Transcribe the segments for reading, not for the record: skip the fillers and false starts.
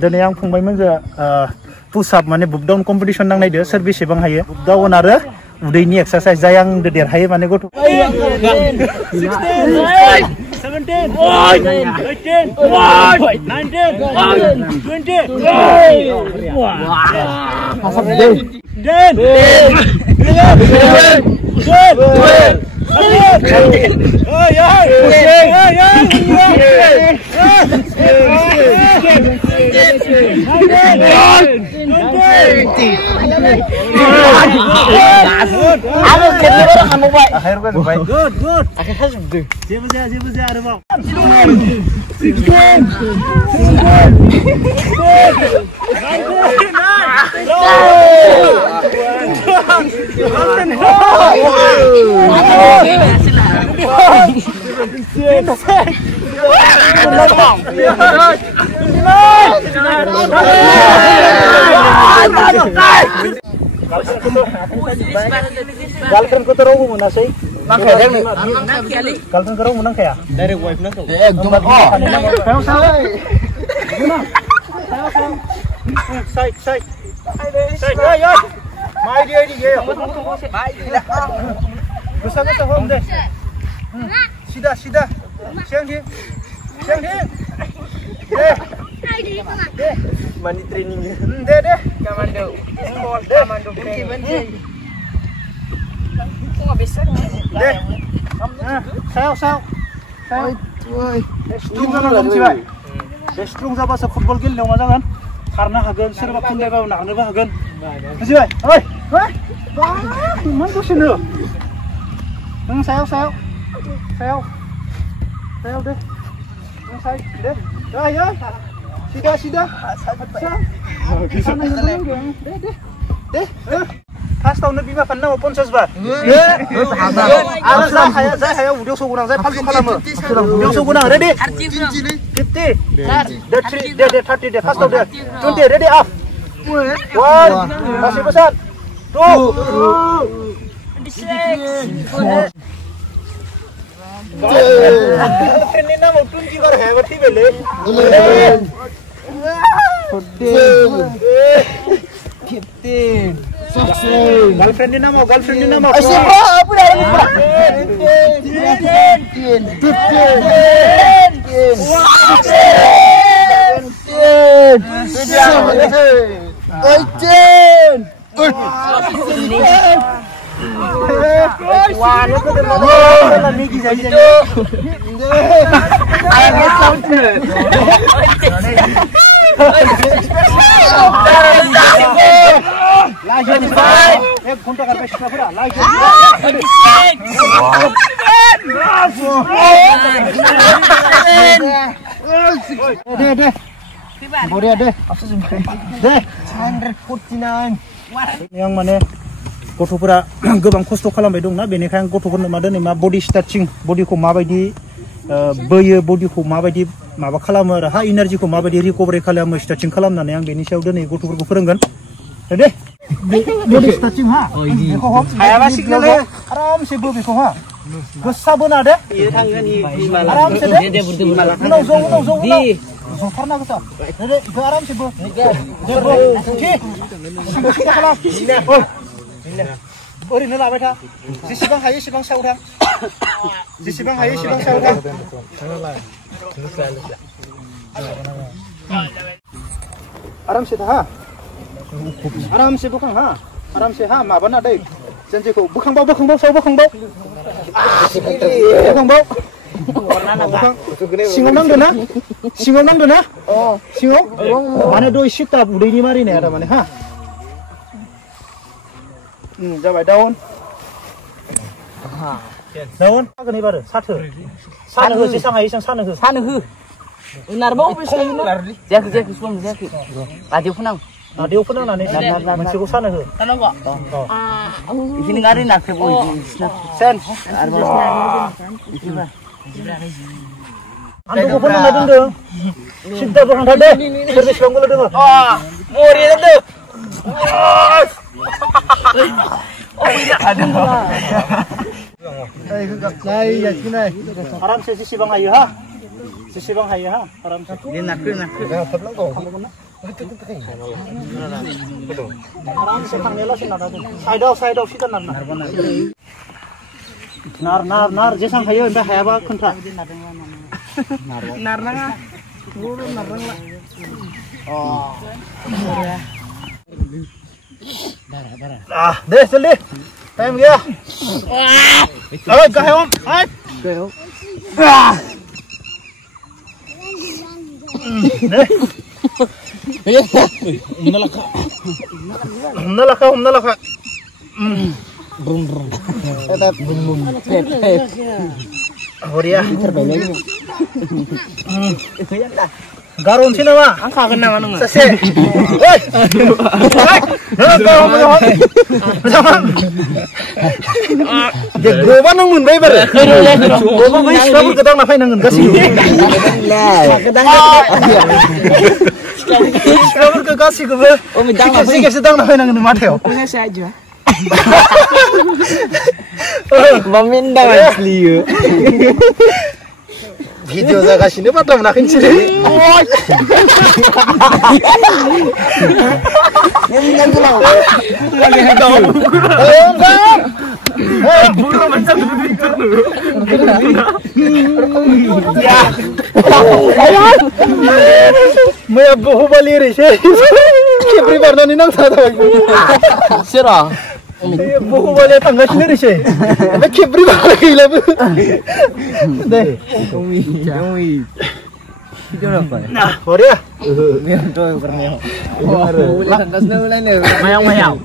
दिनै आं फंबायमोन जे पुसआप माने बुकडाउन कम्पिटिशन नांनायदो सोर बेसेबां हायो बुकडाउन आरो उदैनि एक्सारसाइज जाय आं देरहायो माने गथ' 16 17 18 Girlfriend ko terus mau nasi, nangkaya nih. Girlfriend ko mau nangkaya. Dari wife nangkau. Cuma Side. Ya. Mai dia ya. Besar home deh. Sida. Siang dia. Deh. Mandi training ya. Deh. Komando. Kok bisa? Deh. Sao. Strong जानांगोन मिथिबाय बे स्ट्रं जाबासो फुटबल गेलेनायाव मा जागोन खारनो हागोन सोरबा खुन्दायबाबो नारनोबो हागोन मिथिबाय ओइ मान दसेनो नों सायाव दे नों साइ दे सिदा दे फार्स्टआवनो बिमा फाननो नांगौ 50 बार आरो जा हाया उदैयाव सौगोनां जाय फालतु खालामो उदैयाव सौगोनां रेडि 50 दे 30 दे फार्स्टआव दे 20 रेडि अफ 1 गासिबो सात 2 ट्रेननि नामाव 20 बार हायाबा थैबायलै 15 Girlfriend ni nama. Siapa? Apa dah? 1 घंटा कर पेश पूरा लाइक दे बोरिया दे 149 yang माने गथ'फोरा गोबां खस्थ' खालामबाय दंना बेनिखायनो गथ'फोरनो मा दोनै मा बडी स्ट्रेचिं बडीखौ माबायदि बोयो बडीखौ माबायदि माबा खालामो आरो हा एनार्जिखौ माबायदि रिकभारि खालामो स्ट्रेचिं खालामनानै आं बेनि सायाव दोनै गथ'फोरखौ फोरोंगोन दे body stretching ha बेखौ हम हायाबा सिगनेल आराम से बो बेखौ हा गोसा बोना दे आराम से दे उनाव जौ जथारना गोसा दे इखौ आराम से बो सिदा खालाम ओरैनो लाबाय था जेसेबां हायो एसेबां साव थां आराम से था हा आराम से बोखां हा आराम से हा माबाना दै जेनजेखौ बोखांबाव साव बोखांबाव सिङाव नांदो ना सिङाव माने दय सिटा उदैनि मारिनाया आरो माने हा जाबाय डाउन हागोन एबार सानो हो जेसां हायो एसां सानो हो नारबाव जायाखै सम जायाखै आदियाव फोनां आदियाव फोनांनानै मोनसेखौ सानो हो इखिनि गारि नारखेबो सेन आंखौ फोनांना दोनदों सिद्दा बोखांथार दे सोर बेसेबां गोलो दङ बरिया जादों आराम से जेसेबां हायो हा Seseorang hayah ha, aram satu. Dia nak. Ya, sebelum kau. Aram sekang nela sih nada tu. Side out sih kan nar. Jesang hayah entah hayah apa kontra. Nar nanga. Guru nar nanga. Oh. Ah, deh, jल्दी. Time gaya. Ayo, kaya om. Ayo. Deh. Humnalaka. Brum. Horia. Garon sini mah. Angka kena mana? Sese. Hei. Kau mau? Jangan. Dia goba nang mun ber. Goba bai sebab ketang nafai nang kasih. Sebab ke kasih ke ber. Oh midang apa? Sih sedang nafai nang mateo. Punya saja. Memindah asli. Video saya kasih ni patah menakin sini. Yang pulau. Saya buhu balik reshe. Kipri pernah ni nang sada lagi. Sira. Buhu balik tangga sini reshe. Tapi kipri balik lagi. Deh. Jauhi. Video apa? Nah, Korea. Ni tu pernah. Boleh tangkas na ulay na. Mayang.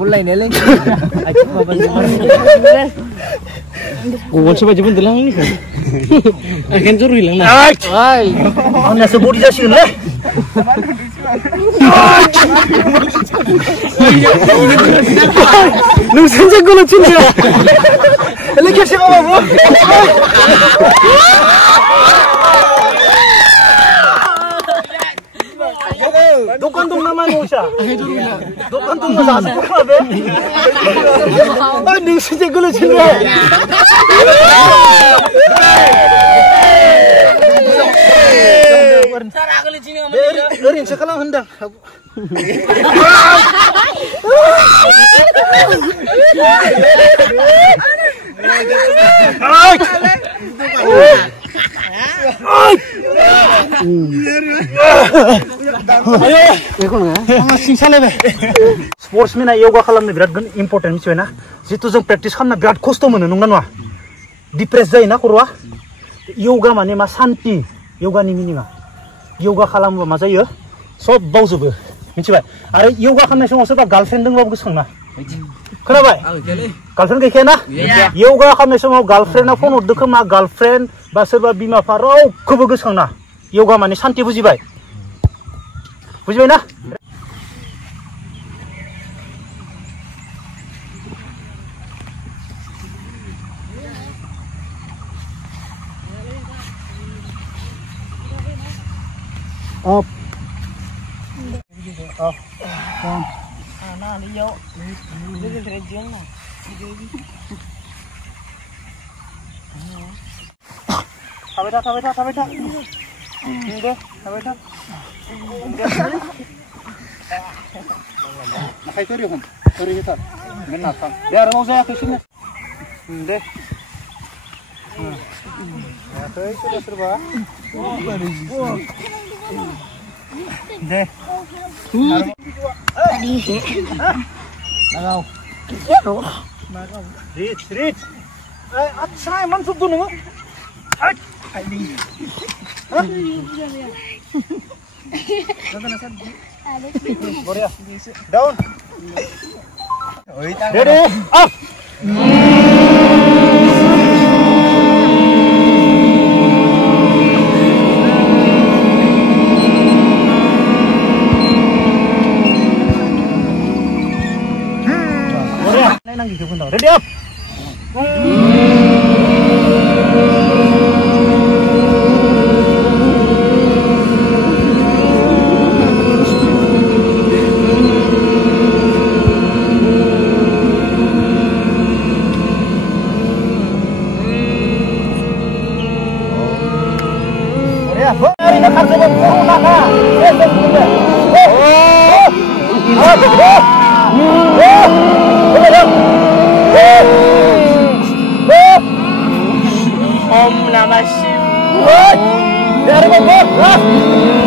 Ulay na lang. Aja apa sih? Oh, coba jemput dalang ni. Akan curi lang na. Ay. Anda sebut dia sih leh. Lu senja gula cinta. Lagi siapa babu? Dukan tung nama Nusa. Dukan tung nama apa be? Lu senja gula cinta. Cara kali sini Dari sekarang hendak. Sportsman yoga खालामनो बिराद इम्पोर्टेन्ट मिथिबायना जितु जों प्रेक्टिस खालामना बिराद खस्थ' मोनो नंगौना नङा डिप्रेस जायोना खर'आ योगा माने मा शान्ति योगानि मिनिङा योगा खालामोबा मा जायो सब बावजोबो मिथिबाय आरो योगा खालामनाय समाव सोरबा गार्लफ्रेन्ड दंबाबो गोसोखांना खोनाबाय गार्लफ्रेन्ड गैखायाना योगा खालामनाय समाव गार्लफ्रेन्डआ फन हरदो खोमा गार्लफ्रेन्ड बा सोरबा बिमा बिफा रावखौबो गोसोखांना योगा माने शान्ति बुजिबाय बुजिबायना Up. Up. Down. Nah, liyo. Ini kerjaan lah. Sabeta. Ini, sabeta. Nakai teri hon. Teri kita. Benar kan. Biar mau saya ke sini. Deh. Ya, tuh sudah serba. Deh. Nagaw. Reach. अच्छा मन सुध दूँ ना? Boria. Down. Ready? Up. Ready up. Dari Bogor.